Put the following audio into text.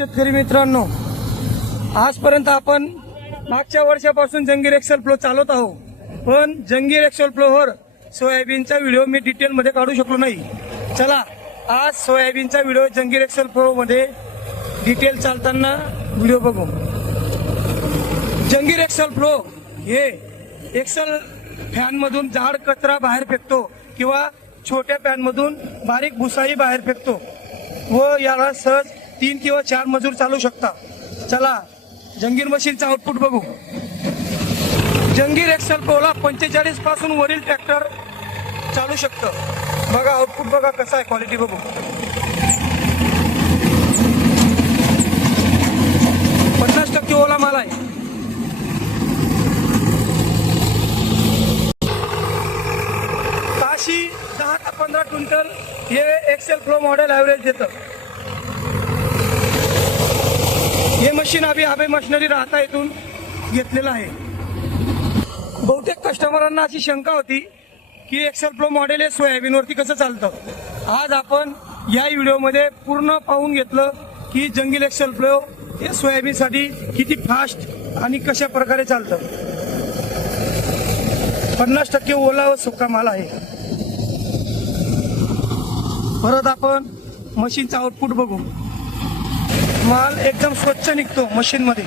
शेतकरी मित्रांनो, आजपर्यंत आपण मागच्या वर्षापासून जंगीर एक्सेल फ्लो चालवत आहोत, पण जंगीर एक्सेल फ्लोवर सोयाबीनचा व्हिडिओ मी डिटेलमध्ये काढू शकलो नाही. चला आज सोयाबीनचा व्हिडिओ जंगीर एक्सेल फ्लो मध्ये डिटेल चालताना व्हिडिओ बघू. जंगीर एक्सेल फ्लो हे एक्सेल फॅन मधून जाड कचरा बाहेर फेकतो किंवा छोट्या फॅन मधून बारीक भुसाई बाहेर फेकतो व याला सहज 3 किंवा 4 मजूर चालू शकतात. चला जंगीर मशीनचा आउटपुट बघू. जंगीर एक्सेल फ्लोला 45 पासून वरील ट्रॅक्टर चालू शकतं. बघा आउटपुट बघा कसा आहे, क्वालिटी बघू. पन्नास टक्के ओला माल आहे. ताशी 10 ते 15 क्विंटल हे एक्सेल फ्लो मॉडेल ॲव्हरेज देतं. हे मशीन आम्ही मशिनरी राहता येथून घेतलेलं आहे. बहुतेक कस्टमरांना अशी शंका होती की एक्सेल फ्लो मॉडेल हे सोयाबीनवरती कसं चालतं. आज आपण या व्हिडिओमध्ये पूर्ण पाहून घेतलं की जंगीर एक्सेल फ्लो हे सोयाबीनसाठी किती फास्ट आणि कशा प्रकारे चालतं. 50 टक्के ओला व सुका माल आहे. परत आपण मशीनचा आउटपुट बघू. माल एकदम स्वच्छ निघतो मशीन मध्ये.